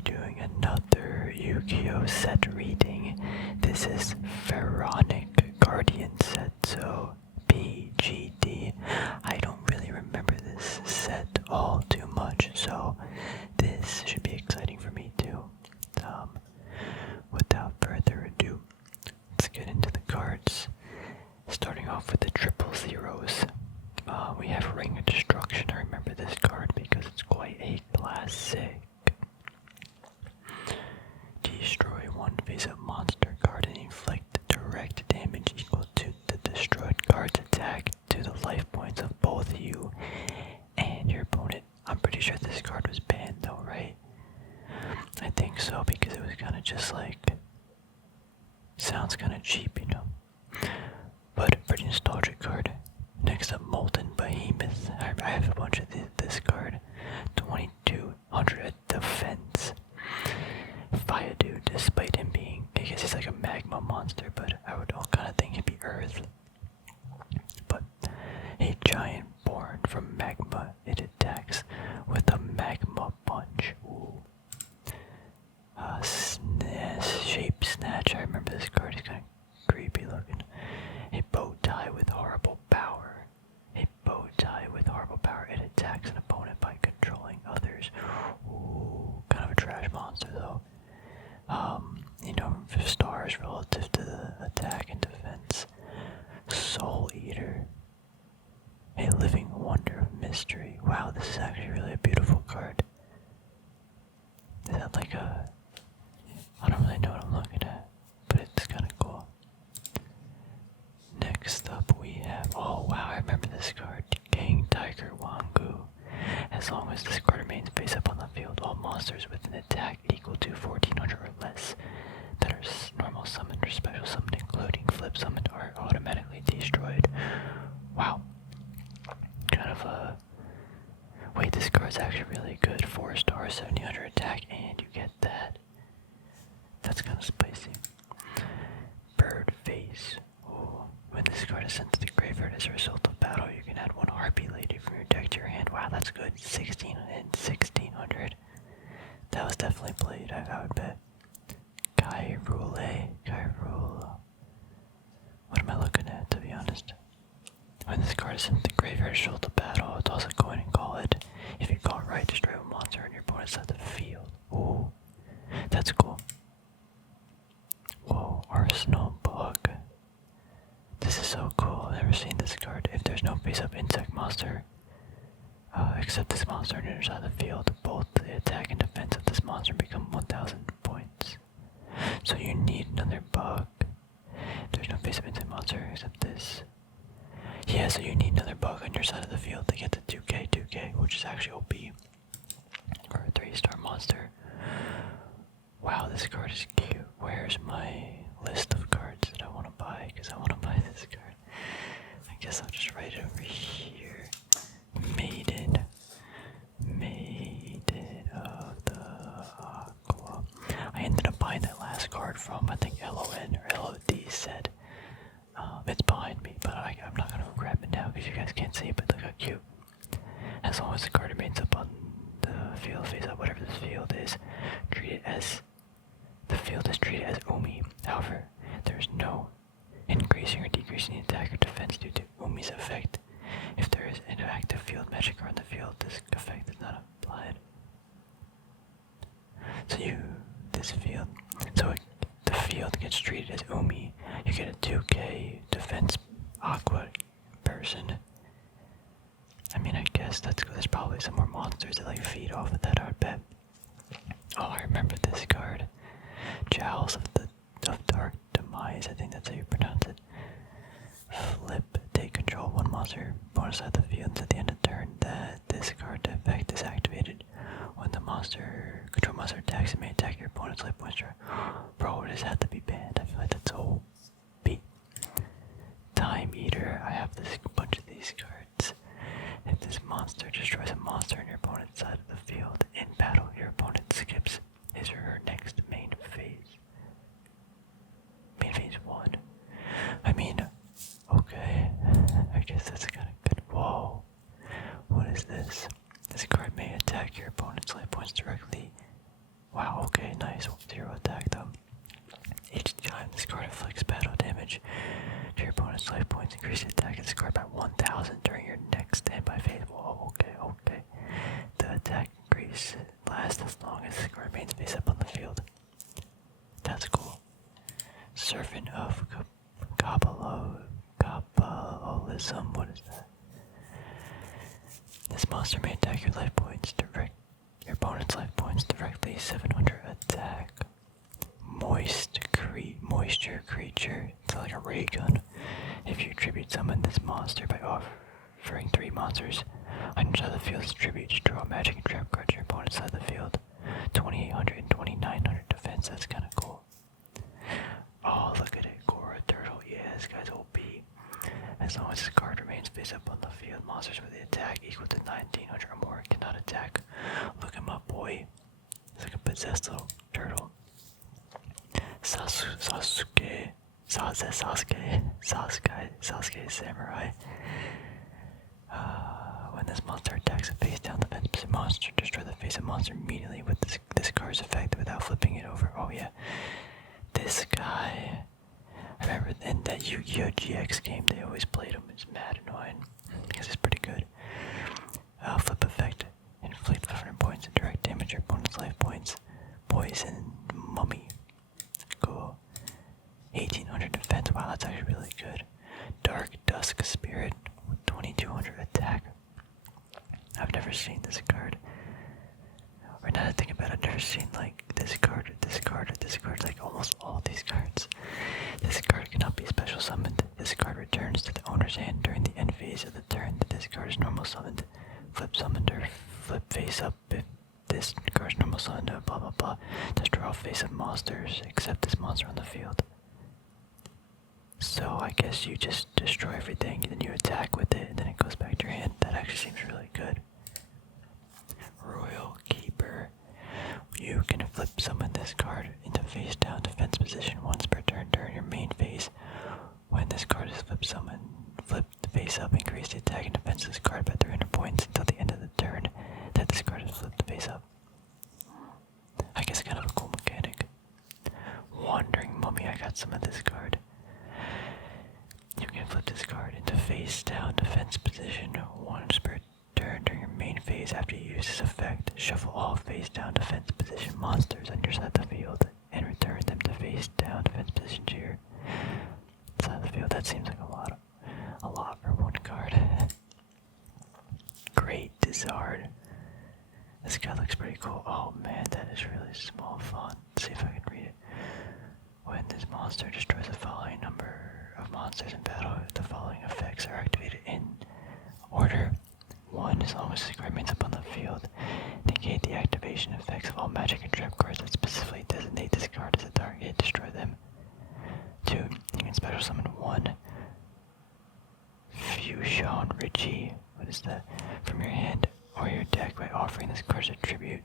be doing another Yugioh set reading. This is Pharaonic Guardian set, so PGD. I don't really remember this set all too much, so this should be exciting for me too. Without further ado, let's get into the cards. Starting off with the 000s. We have Ring of Destruction. I remember this card because it's quite a classic. Destroy one face-up monster card and inflict direct damage equal to the destroyed card's attack to the life points of both you and your opponent. I'm pretty sure this card was banned though, right? I think so, because it was kind of just like, sounds kind of cheap, you know? But a pretty nostalgic card. Next up, Molten Behemoth. I have a bunch of this card. 2200 defense. Fire dude, despite him being, I guess he's like a magma monster, but I would all kind of think he'd be earth. But a giant born from magma, it attacks with a magma punch. Ooh. Shape Snatch. I remember this card. He's kind of creepy looking. A bow tie with horrible power. A bow tie with horrible power. It attacks an opponent by controlling others. Ooh, kind of a trash monster though. You know, stars relative to the attack and defense. SOULEATER. A living wonder of mystery. Wow, this is actually really a beautiful card. Is that like a... I don't really know what I'm looking at, but it's kind of cool. Next up we have, oh wow, I remember this card, King Tiger WANGHU. As long as this card remains face up on the field, all monsters with an attack equal to 1400 or less that are normal summoned or special summoned, including flip summoned, are automatically destroyed. Wow. Kind of a... Wait, this card's actually really good. 4 stars, 1700 attack, and you get that. That's kind of spicy. Bird Face. Ooh. When this card is sent to the graveyard as a result of battle, you can add 1 Harpy Lady from your deck to your hand. Wow, that's good. 1600. That was definitely played, I would bet. Kyrule. What am I looking at, to be honest? When this card is sent to the graveyard as a result of battle, toss a coin and call it. If you call it right, destroy a monster on your opponent's side of the field. Ooh. That's cool. Whoa, Arsenal Bug. This is so cool. I've never seen this card. If there's no face-up insect monster, except this monster on the other side of the field, both the attack and defense of this monster become 1000 points. So you need another bug. If there's no face-up insect monster except this. Yeah, so you need another bug on your side of the field to get the 2k, which is actually OP. Or a 3-star monster. Wow, this card is cute. Where's my list of cards that I want to buy? Because I want to buy this card. I guess I'll just write it over here. Maiden of the Aqua. I ended up buying that last card from, I think, LON or LOD said. It's behind me, but I'm not going to grab it now because you guys can't see it, but look how cute. As long as the card remains up on the field, face up, whatever this field is, the field is treated as Umi. However, there is no increasing or decreasing the attack or defense due to Umi's effect. If there is an active field magic around the field, this effect is not applied. So the field gets treated as Umi. You get a 2k defense aqua person. I mean, I guess there's probably some more monsters that like feed off of that, I would bet. Oh, I remember this card. Jowls of Dark Demise, I think that's how you pronounce it. Flip, take control of 1 monster, bonus side of the field at the end of turn. That this card effect is activated when the control monster attacks. It may attack your opponent's life points. Bro, does have to be banned? I feel like that's OP. Time Eater, I have this bunch of these cards. If this monster destroys a monster on your opponent's side of the field in battle, your opponent skips his or her next main phase. Main phase 1. I mean, okay. I guess that's kind of good. Whoa. What is this? This card may attack your opponent's life points directly Wow, okay, nice. 0 attack though. Each time this card inflicts battle damage to your opponent's life points, increase the attack of this card by 1000 during your next standby phase. Whoa, okay, okay. The attack increase lasts as long as this card remains face up on the field. That's cool. Servant of Kabbalism, what is that? This monster may attack your life points, your opponent's life points directly. 700 attack. Moisture creature. It's like a ray gun. If you tribute summon this monster by offering 3 monsters on your side of the field as tribute, you draw a magic and trap card to your opponent's side of the field. 2800 and 2900 defense. That's kind of cool. Oh, look at it. GORA turtle. Yeah, this guy's OP. As long as this card remains face up on the field, monsters with the attack equal to 1900 or more cannot attack. Look him up, boy. It's like a possessed little turtle. Sasuke Samurai. When this monster attacks a face down defense monster, destroy the face of monster immediately with this card's effect without flipping it over. Oh yeah. This guy. I remember in that Yugioh GX game they always played him. It's mad annoying because he's pretty good. Flip effect. Inflict 500 points and direct damage your opponent's life points. Poison mummy. Cool. 1800 defense. Wow, that's actually really good. Dark Dusk Spirit with 2200 attack. I've never seen this card. Or now that I think about it, I've never seen like this card, like almost all these cards. This card cannot be special summoned. This card returns to the owner's hand during the end phase of the turn that this card is normal summoned. Flip summoned or flip face up if this card is normal summoned, blah blah blah. Destroy all face up monsters except this monster on the field. So I guess you just destroy everything and then you attack with it and then it goes back to your hand. That actually seems really good. Royal Keeper. You can flip summon this card into face down defense position once per turn during your main phase. When this card is flip summoned, flip the face up, increase the attack and defense of this card by 300 points until the end of the turn that this card is flipped face up. I guess kind of a cool mechanic. Wandering Mummy, I got some of this card. You can flip this card into face down defense position once per turn during your main phase. After you use this effect, shuffle all face down defense position monsters on your side of the field and return them to face down defense position to your side of the field. That seems like a lot for one card. Great DEZARD. This guy looks pretty cool. Oh man, that is really small font. Let's see if I can read it. When this monster destroys the following number of monsters in battle, the following effects are activated in order. 1. As long as the card remains up on the field, negate the activation effects of all magic and trap cards that specifically designate this card as a target. Destroy them. 2. You can special summon 1 Fusion Richie. What is that? From your hand or your deck by offering this card as a tribute.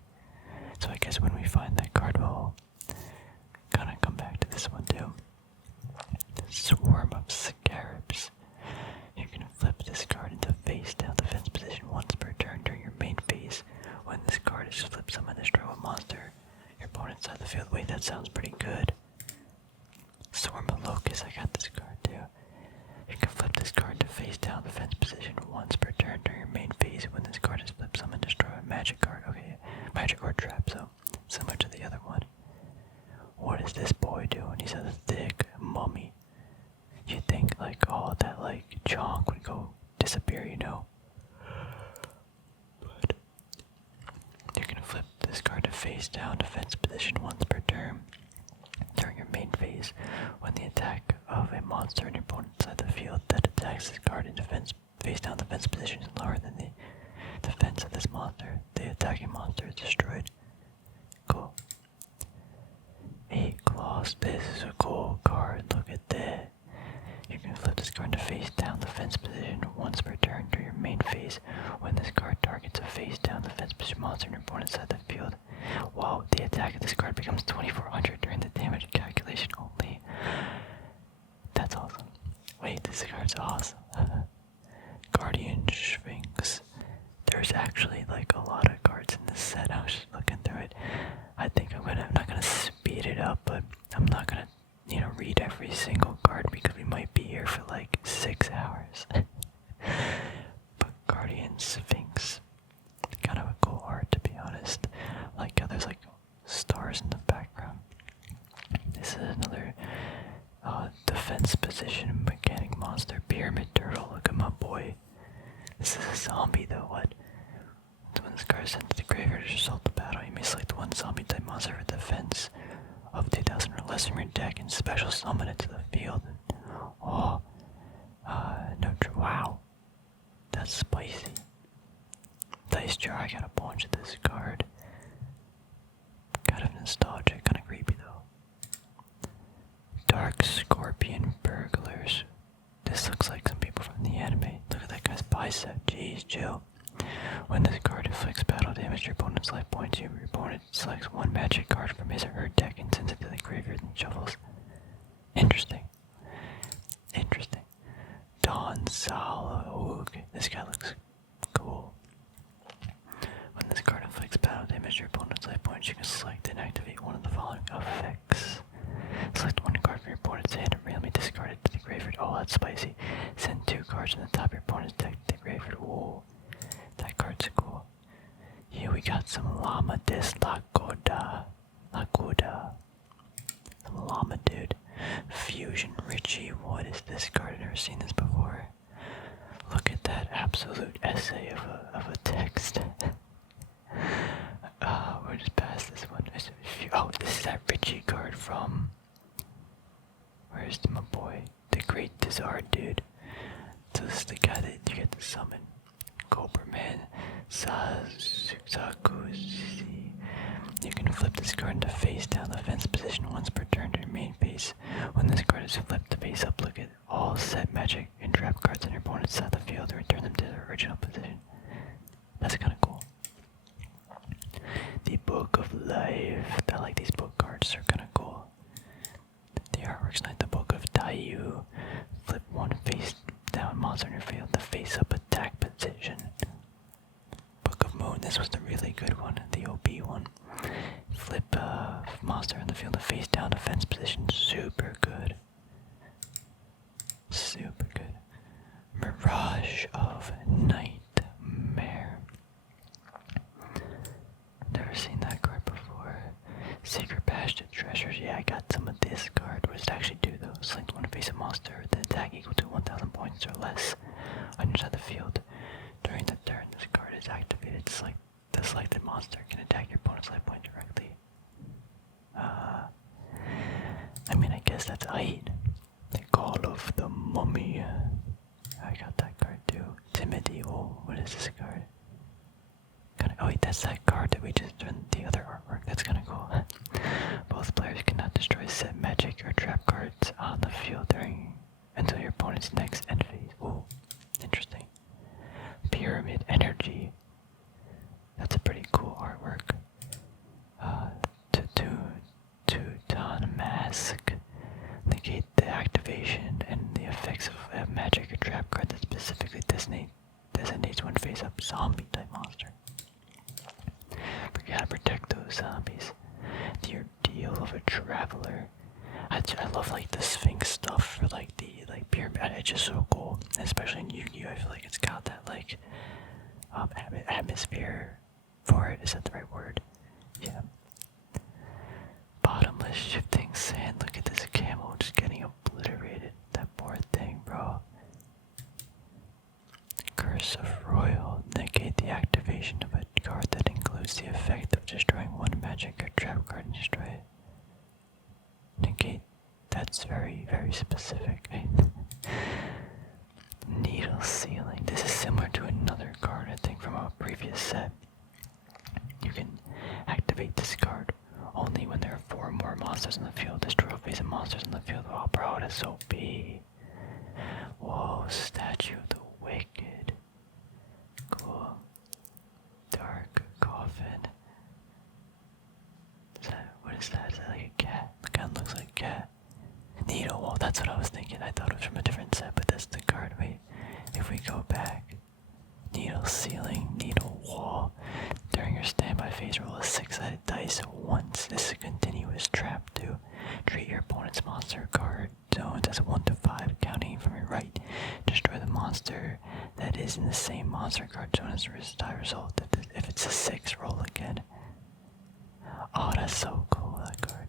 So I guess when we find that card, we'll kind of come back to this one too. Swarm of Scarabs. You can flip this card into face down defense position once per turn during your main phase. When this card is flipped, summon destroy a monster your opponent's side of the field. Wait, that sounds pretty good. Swarm of Locusts, I got this card too. You can flip this card to face down defense position once per turn during your main phase. When this card is flipped, summon destroy a magic card. Okay, magic or trap, so similar to the other one. What is this boy doing? He's a thick mummy. You'd think like all that like junk would go disappear, you know. But you can flip this card to face down defense position once per turn during your main phase. When the attack of a monster in your opponent's side of the field that attacks this card in defense face down defense position is lower than the defense of this monster, the attacking monster is destroyed. Cool. 8 claws. This is a cool card. Look at that. You can flip this card to face down defense position once per turn during your main phase. When this card targets a face down defense position monster in your opponent's side of the field, wow, the attack of this card becomes 2400 during the damage calculation only. That's awesome. Wait, this card's awesome. Guardian SPHINX. There's actually like a lot of cards in this set. I was just looking through it. I think I'm special summon it to the field. Oh, no, wow, that's spicy. Dice jar, I got a bunch of this card. Kind of nostalgic, kind of creepy though. Dark Scorpion Burglars. This looks like some people from the anime. Look at that guy's bicep. Jeez, Jill. When this card inflicts battle damage to your opponent's life points, your opponent selects one magic card from his or her deck and sends it to the graveyard and shuffles. Interesting. Interesting. Dawn Salug. This guy looks cool. When this card inflicts battle damage to your opponent's life points, you can select and activate one of the following effects. Select one card from your opponent's hand and randomly discard it to the graveyard. Oh, that's spicy. Send 2 cards from the top of your opponent's deck to the graveyard. Whoa, that card's cool. Here we got some Llama Lagoda. Some llama dude. Fusion Richie. What is this card? I've never seen this before. Look at that absolute essay of a text. We're just past this one. Oh, this is that Richie card from... Where's my boy? The great DEZARD dude. So this is the guy that you get to summon. Cobra Man. SASUKE. You can flip this card into face down the fence position once per turn to your main phase. When this card is flipped to face up, look at all set magic and trap cards on your opponent's side of the field and return them to their original position. That's kind of cool. The Book of Life. I like these book cards, they're kind of cool. The artwork's like the Book of Dayu. Flip one face down monster in your field to face up attack position. Book of Moon, this was the really good one, the OP one. Flip monster in the field to face down defense position. Super good. Super good. Mirage of Nightmare. Never seen that card before. Secret Passage to Treasures. Yeah, I got some of this card. What does it actually do though? Select one to face a monster with an attack equal to 1,000 points or less on your side of the field. During the turn, this card is activated. Select the selected monster can attack your opponent's life point directly. I mean, I guess that's Aid. The Call of the Mummy. I got that card too. Timidity. Oh, what is this card? Oh wait, that's that card that we just done the other artwork. That's kind of cool. Both players cannot destroy set magic or trap cards on the field until your opponent's next end phase. Ooh, interesting. Pyramid Energy. That's a pretty cool artwork. Teuton Mask. Negate the activation and the effects of a magic or trap card that specifically designates one face-up zombie type monster. We gotta protect those zombies. The Ordeal of a Traveler. I love like the SPHINX stuff for like the pyramid. It's just so cool, especially in Yugioh. I feel like it's got that like atmosphere for it. Is that the right word? Yeah. Bottomless Shifting Sand. Look at this camel just getting obliterated. That poor thing, bro. Curse of Royal. Negate the activation of a card that includes the effect of destroying one magic or trap card and destroy it. Negate. That's very, very specific. Needle Sealing. This is similar to another card, I think, from a previous set. You can activate this card only when there are 4 or more monsters in the field. Destroy a phase of monsters in the field. Oh, bro, that's so big. Whoa, Statue of the Wicked. Cool. Dark Coffin. What is that? Is that like a cat? It kind of looks like a cat. Needle Wall, that's what I was thinking. I thought it was from a different set, but that's the card. Wait, if we go back. Needle Ceiling, Needle Wall. During your standby phase, roll a 6-sided dice once. This is a continuous trap to treat your opponent's monster card zones as 1 to 5, counting from your right. Destroy the monster that is in the same monster card zone as the result. If it's a 6, roll again. Oh, that's so cool, that card.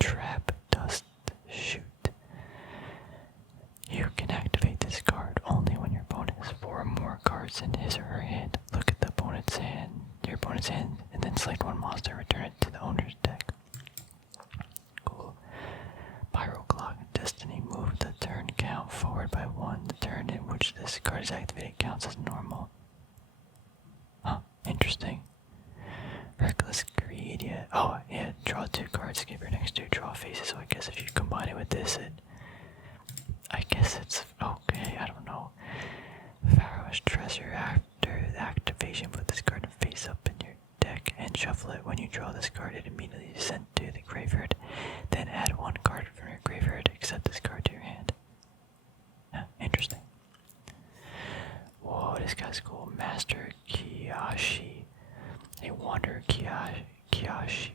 Trap DUSTSHOOT. You can activate this card only when your opponent has 4 or more cards in his or her hand. Look at the opponent's hand, your opponent's hand, and then select one monster and return it to the owner's deck. Cool. forward by 1. The turn in which this card is activated counts as normal. Huh, interesting. Reckless Greed, yeah. Oh, yeah, draw 2 cards, skip your next 2 draw phases. So I guess if you combine it with this, I guess it's okay, I don't know. Pharaoh's Treasure, after the activation, put this card face up in your deck and shuffle it. When you draw this card, it immediately is sent to the graveyard. Then add 1 card from your graveyard, except this card to your hand. Yeah, interesting. Whoa, this guy's cool. Master Kyoshi. A wanderer Kyonshee,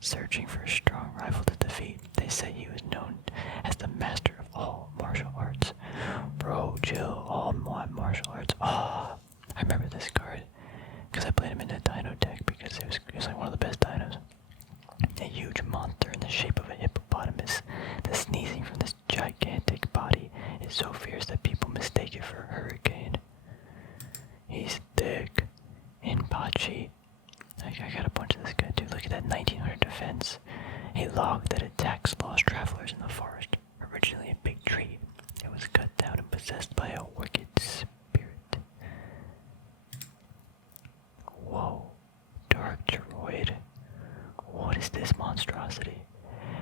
searching for a strong rival to defeat. They say he was known as the master of all martial arts. Bro, chill, all martial arts. Oh, I remember this card because I played him in the dino deck because it was like one of the best dinos. A huge monster in the shape of a hippopotamus. The sneezing from this gigantic body is so fierce that people mistake it for a hurricane. He's thick and patchy. I got a bunch of this guy too. Look at that 1900 defense. A log that attacks lost travelers in the forest. Originally a big tree, it was cut down and possessed by a wicked spirit. Whoa, Dark JEROID. What is this monstrosity?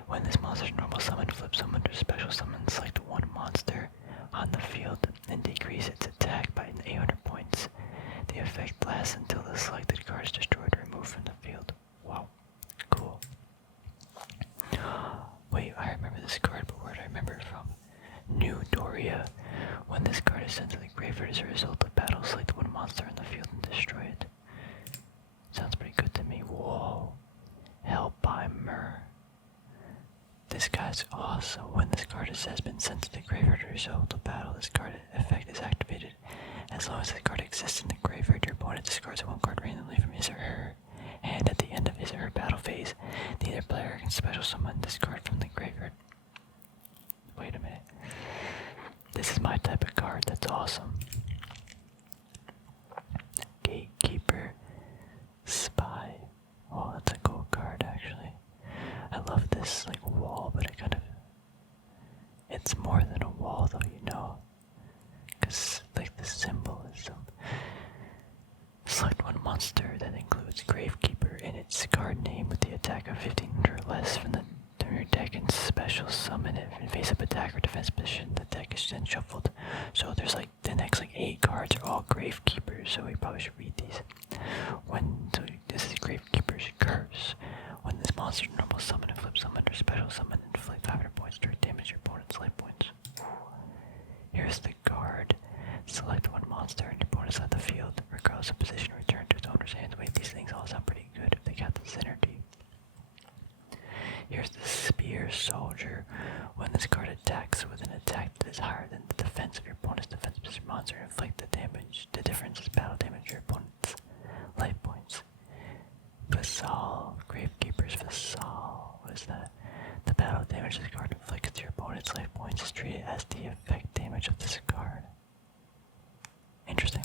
When this monster's normal summon, flip summon or special summon, select 1 monster on the field and decrease its attack by 800 points. The effect lasts until the selected card is destroyed or removed from the field. Wow, cool. Wait, I remember this card, but where do I remember it from? New Doria. When this card is sent to the graveyard as a result of battle, select 1 monster on the field and destroy it. Sounds pretty good to me. Whoa. Hellbeimer. This guy's awesome. When this card has been sent to the graveyard as a result of battle, this card effect is activated. As long as this card exists in the graveyard, your opponent discards 1 card randomly from his or her hand at the end of his or her battle phase. The other player can special summon this card from the graveyard. Wait a minute. This is my type of card. That's awesome. Gatekeeper Spy. Oh, that's a cool card actually. I love this like wall, but it's more than a wall though, you know. Cause like the symbolism. Select 1 monster that includes Gravekeeper in its card name with the attack of 1500 or less from your deck and special summon it in face-up attack or defense position. The deck is then shuffled. So there's like the next 8 cards are all Gravekeepers, so we probably should read these. So this is Gravekeeper's Curse. When this monster normal summon, flip summon, or special summon, inflict 500 points to damage your opponent's life points. Here's the card. Select 1 monster and your opponent's on the field. Regardless of position, return to its owner's hand. Wait, these things all sound pretty good if they got the synergy. Here's the Spear Soldier. When this card attacks with an attack that is higher than the defense of your opponent's defense position monster, inflict the damage. The difference is battle damage to your opponent's life points. VASSAL. Gravekeeper's VASSAL. What is that? The battle damage this card inflicts to your opponent's life points is treated as the effect damage of this card. Interesting.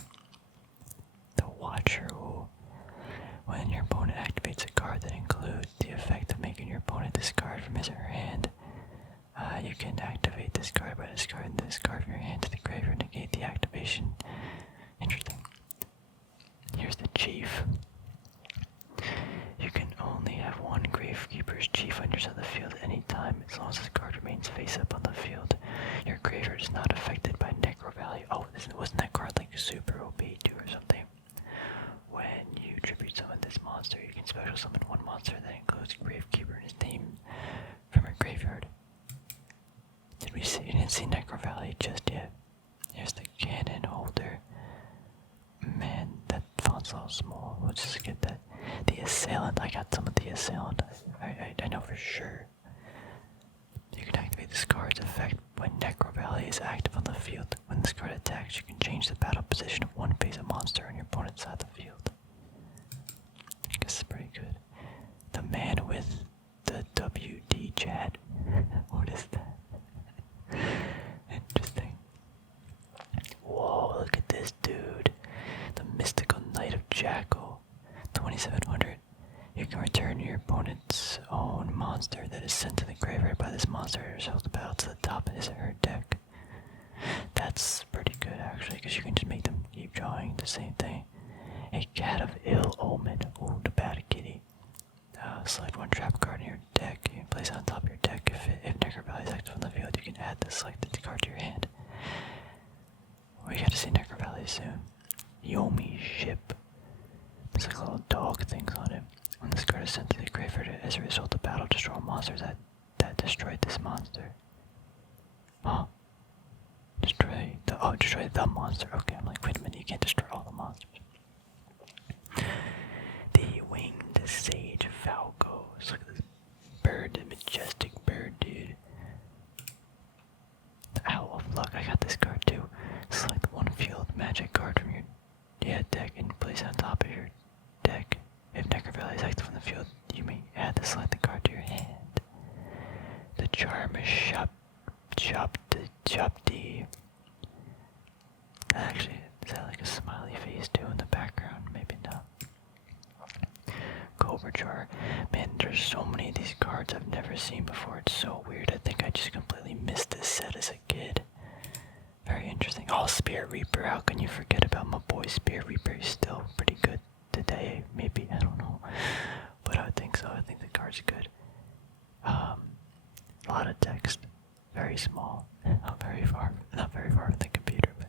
The Watcher. Ooh. When your opponent activates a card that includes the effect of making your opponent discard from his or her hand, you can activate this card by discarding this card from your hand to the graveyard and negate the activation. Interesting. Here's the Chief. You can only have 1 Gravekeeper's Chief on your side of the field at any time as long as this card remains face up on the field. Your graveyard is not affected by NECROVALLEY. Oh, wasn't that card like super OP too or something? When you tribute summon this monster, you can special summon 1 monster that includes Gravekeeper in his name from your graveyard. We didn't see NECROVALLEY just yet. Here's the Cannon Holder. Man, that font's all small. We'll just skip that. The Assailant. I got some of the Assailant. I know for sure. You can activate this card's effect when NECROVALLEY is active on the field. When this card attacks, you can change the battle position of 1 face-up monster on your opponent's side of the field. I guess it's pretty good. The Man with the WD Chat. What is that? Interesting. Whoa, look at this dude. The Mystical Knight of Jackal. 2700. You can return your opponent's own monster that is sent to the graveyard by this monster who resolves the battle to the top of his or her deck. That's pretty good actually, because you can just make them keep drawing the same thing. A cat of ill omen. Ooh, the bad kitty. Select one trap card in your deck. You can place it on top of your deck. If NECROVALLEY is active on the field, you can add the selected card to your hand. We gotta see NECROVALLEY soon. Yomi ship. There's like little dog things on it. When this card is sent to the graveyard as a result of battle, destroy monsters that destroyed this monster. Huh? Destroy the monster. Okay, I'm like, wait a minute, you can't destroy all the monsters. The winged sage falcos. Look at this bird, the majestic bird, dude. The owl of luck. I got this card too. Select one field magic card from your deck and place it on top of your deck. If NECROVALLEY is active on the field, you may add the selected card to your hand. The charm is SHABTI. Actually, is that like a smiley face too in the background? Maybe not. COBRA jar. Man, there's so many of these cards I've never seen before. It's so weird. I think I just completely missed this set as a kid. Very interesting. Oh, Spirit Reaper. How can you forget about my boy Spirit Reaper? He's still pretty good today. Maybe, I don't know. But I think so. I think the card's good. A lot of text. Very small. Not very far from the computer, but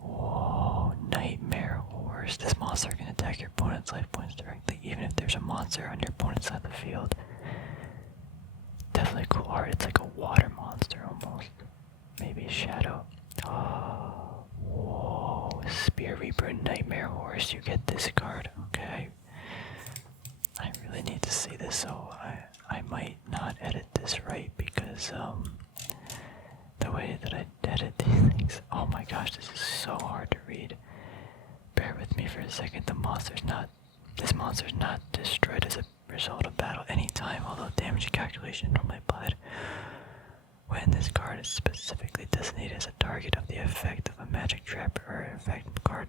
whoa, Nightmare Horse. This monster can attack your opponent's life points directly, even if there's a monster on your opponent's side of the field. Definitely cool art. It's like a water monster almost. Maybe a shadow. Oh, whoa, Spear Reaper, Nightmare Horse. You get this card, okay? I really need to see this, so I might not edit this right because the way that I edit these things. Oh my gosh, this is so hard to read. Bear with me for a second. This monster's not destroyed as a result of battle anytime, although damage calculation normally applied when this card is specifically designated as a target of the effect of a magic trap or effect card.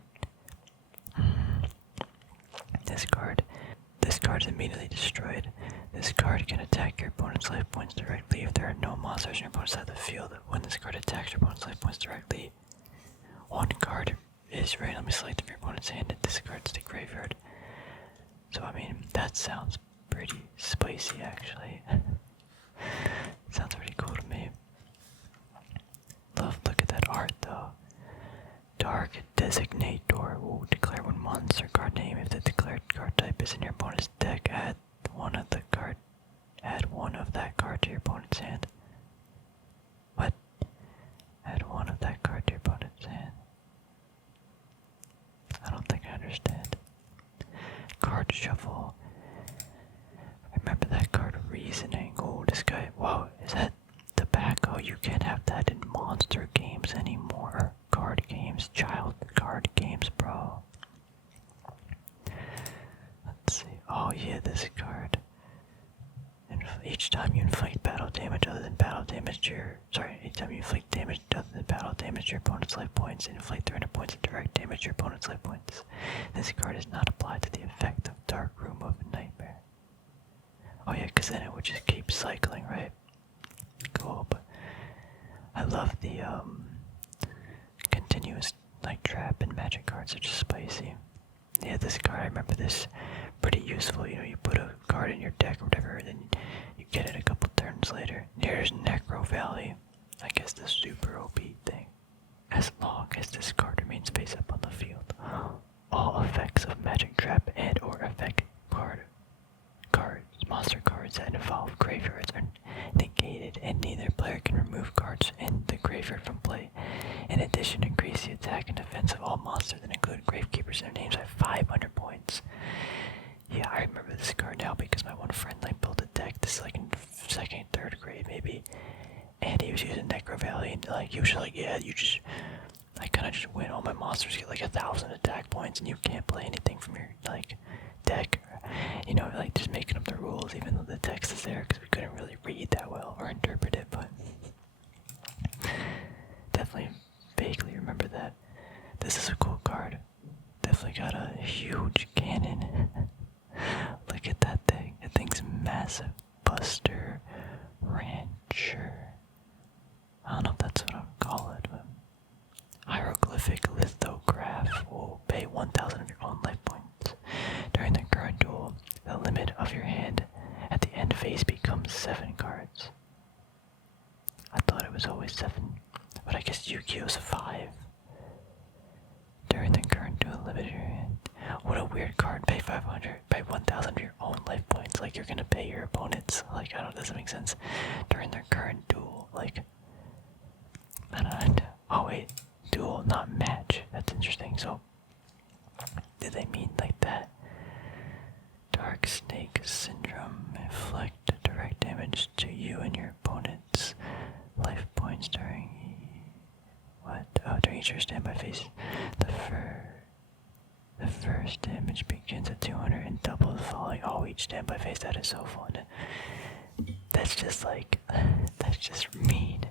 This card is immediately destroyed. This card can attack your opponent's life points directly if there are no monsters on your opponent's side of the field. When this card attacks your opponent's life points directly, one card is randomly selected from your opponent's hand and discards to the graveyard. So I mean, that sounds pretty spicy actually. Sounds pretty cool to me. Look at that art though. Dark Designator. Ooh, declare one monster card name. If the declared card type is in your opponent's deck, add one of that card to your opponent's hand. What? Add one of that card to your opponent's hand. I don't think I understand. Card shuffle. Remember that card, Reasoning. Oh, this guy. Whoa, is that tobacco? You can't have that in monster games anymore. Card games, child card games, bro. Let's see. Oh yeah, this card. Each time you inflict battle damage other than battle damage to your... each time you inflict damage other than battle damage to your opponent's life points, inflict 300 points of direct damage to your opponent's life points. This card is not applied to the effect of Dark Room of Nightmare. Oh yeah, because then it would just keep cycling, right? Cool, but I love the continuous like trap and magic cards are just spicy. Yeah, this card, I remember this pretty useful. You know, you put a card in your deck or whatever, and then you get it a couple turns later. Here's NECROVALLEY. I guess the super OP thing. As long as this card remains face up on the field, all effects of magic trap and or effect monster cards that involve graveyards are negated, and neither player can remove cards in the graveyard from play. In addition, increase the attack and defense of all monsters that include Gravekeepers in their names by 500 points. Yeah, I remember this card now because my one friend like built a deck. This is like in second, third grade maybe, and he was using NECROVALLEY, and like he was just like, yeah, I kind of just win. All my monsters get like 1,000 attack points, and you can't play anything from your like deck. You know, like just making up the rules, even though the text is there, because we couldn't really read that well or interpret it. But definitely vaguely remember that. This is a cool card. Definitely got a huge cannon. Look at that thing. That thing's massive. Buster Rancher. I don't know if that's what I would call it, but hieroglyphic lithograph will pay 1,000 of your own life points. During the current duel, the limit of your hand at the end phase becomes 7 cards. I thought it was always 7, but I guess Yugioh's 5. During the current duel, limit of your hand. What a weird card. Pay 500. Pay 1,000 of your own life points. Like you're gonna pay your opponents. Like, I don't know, doesn't make sense. During their current duel, like, I don't know. Oh wait, duel, not match. That's interesting. So, did they mean like that? Dark Snake Syndrome. Inflict direct damage to you and your opponent's life points during what? Oh, during each standby phase. The first damage begins at 200 and doubles following. Oh, each standby phase. That is so fun. That's just like, that's just mean.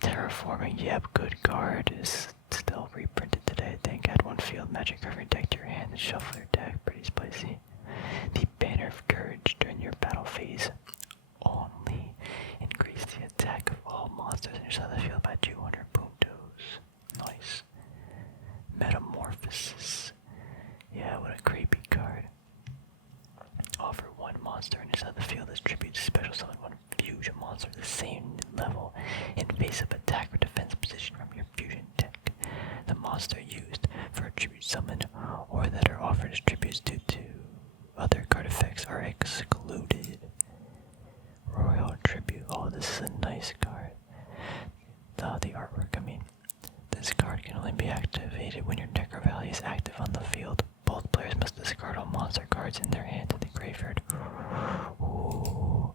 Terraforming, yep, good card. Is still reprinted today, I think. Add 1 field magic card deck to your hand and shuffle your deck. Pretty spicy. The Banner of Courage during your battle phase only. Increase the attack of all monsters in your side of the field by 200 puntos. Nice. Metamorphosis. Yeah, what a creepy card. Offer 1 monster in your side of the field as tribute to special summon 1 fusion monster at the same level in face-up attack or defense position from your fusion deck. The monster used for a tribute summon or that are offered as tributes due to other card effects are excluded. Royal Tribute. Oh, this is a nice card. The artwork, I mean. This card can only be activated when your NECROVALLEY is active on the field. Both players must discard all monster cards in their hand to the graveyard. Ooh.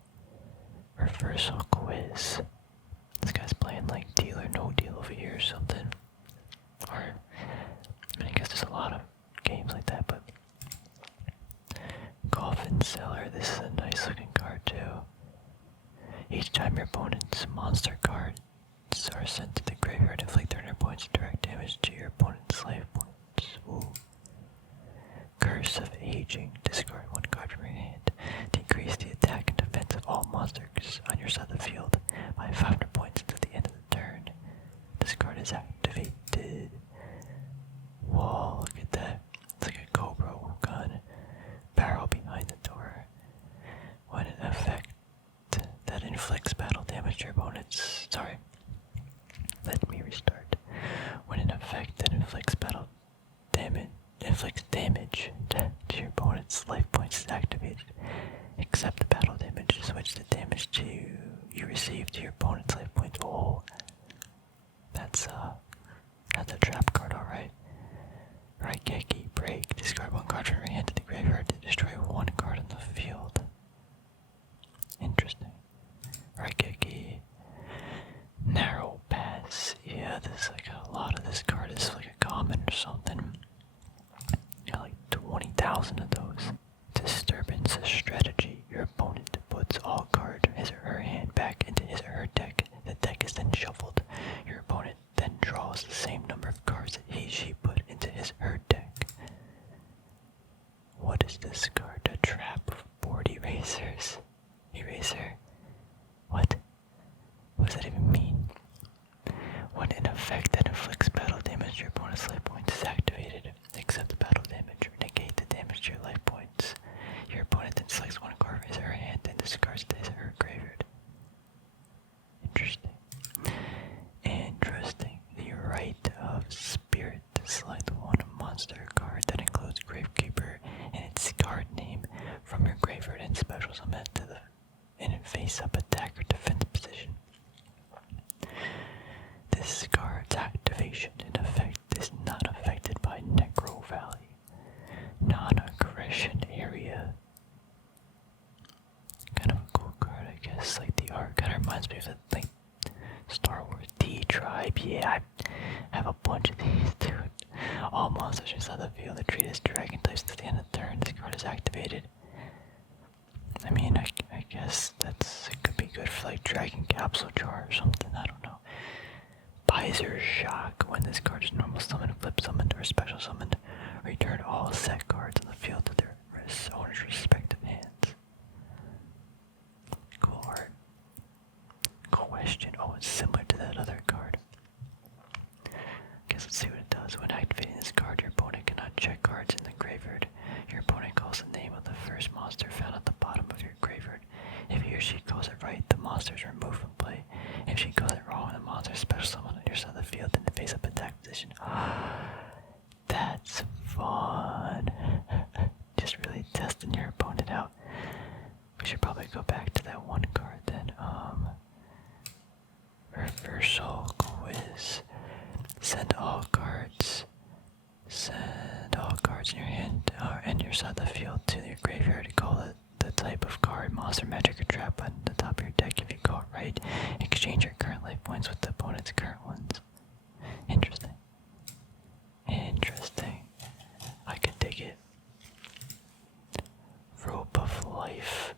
Reversal quiz. This guy's playing like Deal or No Deal over here or something. Or, I mean, I guess there's a lot of games like that, but Coffin Seller. This is a nice looking card too. Each time your opponent's monster cards are sent to the graveyard, inflict 300 points of direct damage to your opponent's life points. Ooh. Curse of Aging. Discard 1 card from your hand. Decrease the attack and defense of all monsters on your side of the field by 500 points until the end of the turn. This card is activated. Whoa, look at that. It's like a COBRA gun. Barrel behind the door. When an effect that inflicts battle damage to your opponent's... Sorry. Let me restart. When an effect that inflicts damage to your opponent's life points is activated, accept the battle damage. Switch the damage you receive to your opponent's life points. Oh, that's a trap card, alright. Raigeki Break. Discard 1 card from your hand to the graveyard to destroy 1 card on the field. Interesting. Raigeki Narrow Pass. Yeah, there's like a lot of this card is like a common or something. Got like 20,000 of those. Disturbance Strategy. Your opponent puts all cards from his or her hand back into his or her deck. The deck is then shuffled. Your opponent then draws the same number of cards that she put into his or her deck. What is this card? A trap of board erasers. Eraser? What? What does that even mean? When an effect that inflicts battle damage to your opponent's life points is activated, accept the battle damage or negate the damage to your life points. Your opponent then selects 1 card from his or her hand and discards it to his or her graveyard. Interesting. Interesting. The Rite of Spirit. Select 1 monster card that includes Gravekeeper and its card name from your graveyard and special summon it to the in a face-up attack or defense position. This card's activation in effect is not affected by NECROVALLEY. Non-aggression area. Kind of a cool card, I guess. Like the art kind of reminds me of the like Star Wars D-Tribe. Yeah, I have a bunch of these, dude. All monsters inside the field are treated as dragon types at the end of the turn. This card is activated. I mean, I guess it could be good for like Dragon Capsule Jar or something, I don't know. Visor Shock. When this card is normal summoned, flip summoned, or special summoned, return all set cards on the field to their owner's respective hands. Cool art. Question. Oh, it's similar to that other card. Guess let's see what it does. When activating this card, your opponent cannot check cards in the graveyard. Your opponent calls the name of the first monster found at the bottom of your graveyard. If he or she calls it right, the monster is removed from play. If she calls it wrong, the monster is special summoned on your side of the field in the face-up attack position. That's fun. Just really testing your opponent out. We should probably go back to that one card then. Reversal quiz. Send all cards in your hand and your side of the field to your graveyard. Call it the type of card, monster, magic, or trap on the top of your deck. If you call it right, exchange your current life points with the opponent's current ones. Interesting. I could dig it. Rope of Life.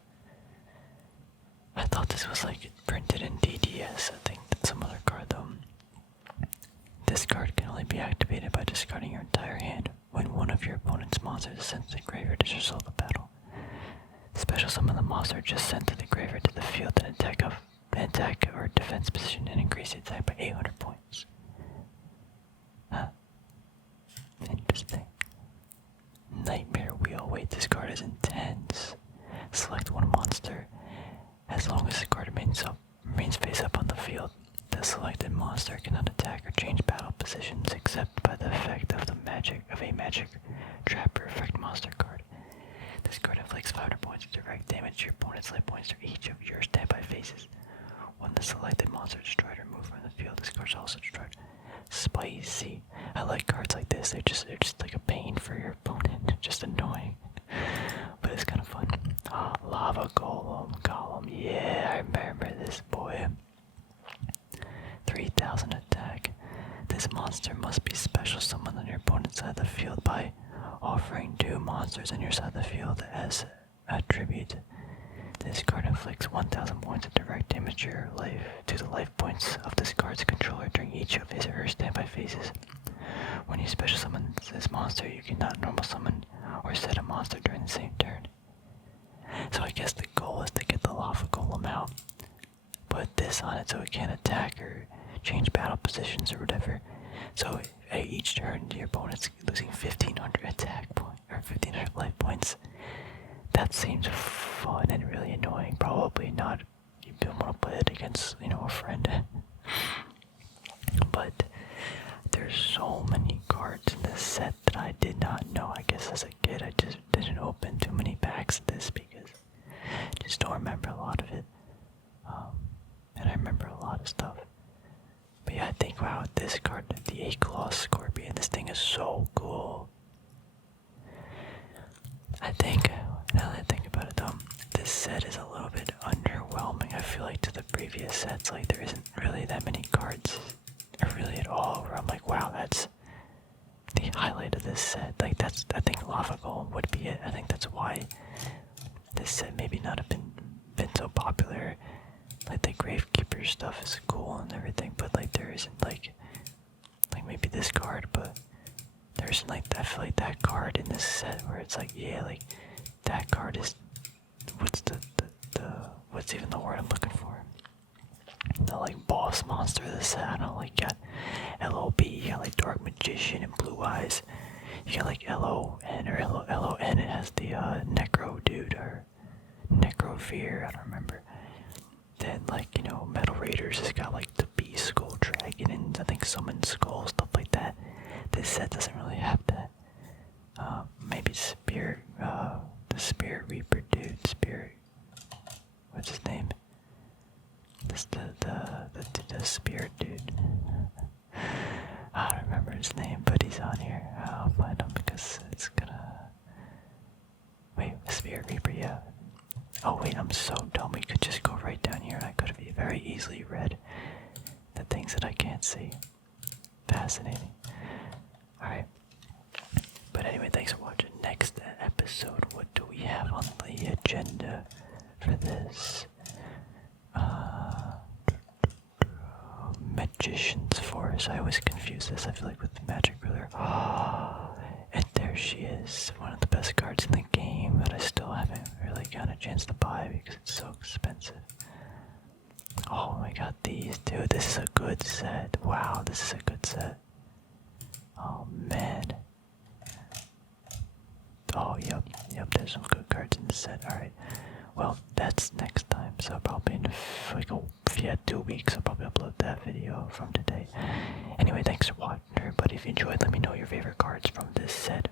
I thought this was like printed in DDS. I think that's some other card though. This card can only be activated by discarding your entire hand. When one of your opponent's monsters is sent to the graveyard to resolve the battle. Special summon the monster just sent to the graveyard to the field and attack or defense position and increase the attack by 800 points. Huh. Interesting. Nightmare Wheel. Wait, this card is intense. Select one monster. As long as the card remains face up on the field, the selected monster cannot attack or change battle positions except by the effect of a magic trap or effect monster card. This card inflicts 500 points of direct damage to your opponent's life points for each of your standby phases. When the selected monster is destroyed or removed from the field, this card is also destroyed. Spicy. I like cards like this. They're just like a pain for your opponent. Just annoying. But it's kind of fun. Lava Golem. Yeah, I remember this boy. 3000 attack. This monster must be special summoned on your opponent's side of the field by offering 2 monsters on your side of the field as a tribute. This card inflicts 1000 points of direct damage to the life points of this card's controller during each of his or her standby phases. When you special summon this monster, you cannot normal summon or set a monster during the same turn. So I guess the goal is to get the Lava Golem out, put this on it so it can't attack or change battle positions or whatever. So at each turn, your opponent's losing 1500 attack points or 1500 life points. That seems fun and really annoying. Probably not. You don't want to play it against, a friend. But there's so many cards in this set that I did not know. I guess as a kid, I just didn't open too many packs of this because I just don't remember a lot of it. And I remember a lot of stuff. But yeah, I think, wow, this card, the 8-Claw Scorpion, this thing is so cool. I think, now that I think about it though, this set is a little bit underwhelming. I feel like to the previous sets, like there isn't really that many cards, or really at all, where I'm like, wow, that's the highlight of this set. Like I think Lava Golem would be it. I think that's why this set maybe not have been so popular. Like the Gravekeeper stuff is cool and everything, but like there isn't like maybe this card, but there isn't like, I feel like that card in this set where it's like, yeah, like that card is, what's even the word I'm looking for? The like boss monster of the set. I don't know, like got LOB, you got like Dark Magician and Blue Eyes. You got like LON, it has the Necro dude or Necrovir, I don't remember. Then like, Metal Raiders has got like the Beast Skull Dragon and I think Summon Skull, stuff like that. This set doesn't really have that. Maybe Spirit, the Spirit Reaper dude, what's his name? This the Spirit dude. I don't remember his name, but he's on here. I'll find him because it's gonna... Wait, Spirit Reaper, yeah. Oh wait, I'm so dumb. We could just go right down here and I could have very easily read the things that I can't see. Fascinating. Alright. But anyway, thanks for watching. Next episode, what do we have on the agenda for this? Magician's Force. I always confuse this, I feel like, with the Magic Ruler. And there she is, one of the best cards in the game. a chance to buy because it's so expensive. Oh my god, these, dude, this is a good set. Wow, this is a good set. Oh man. Oh, yep, there's some good cards in the set. Alright, well, that's next time. So probably in like 2 weeks, I'll probably upload that video from today. Anyway, thanks for watching, everybody. If you enjoyed, let me know your favorite cards from this set.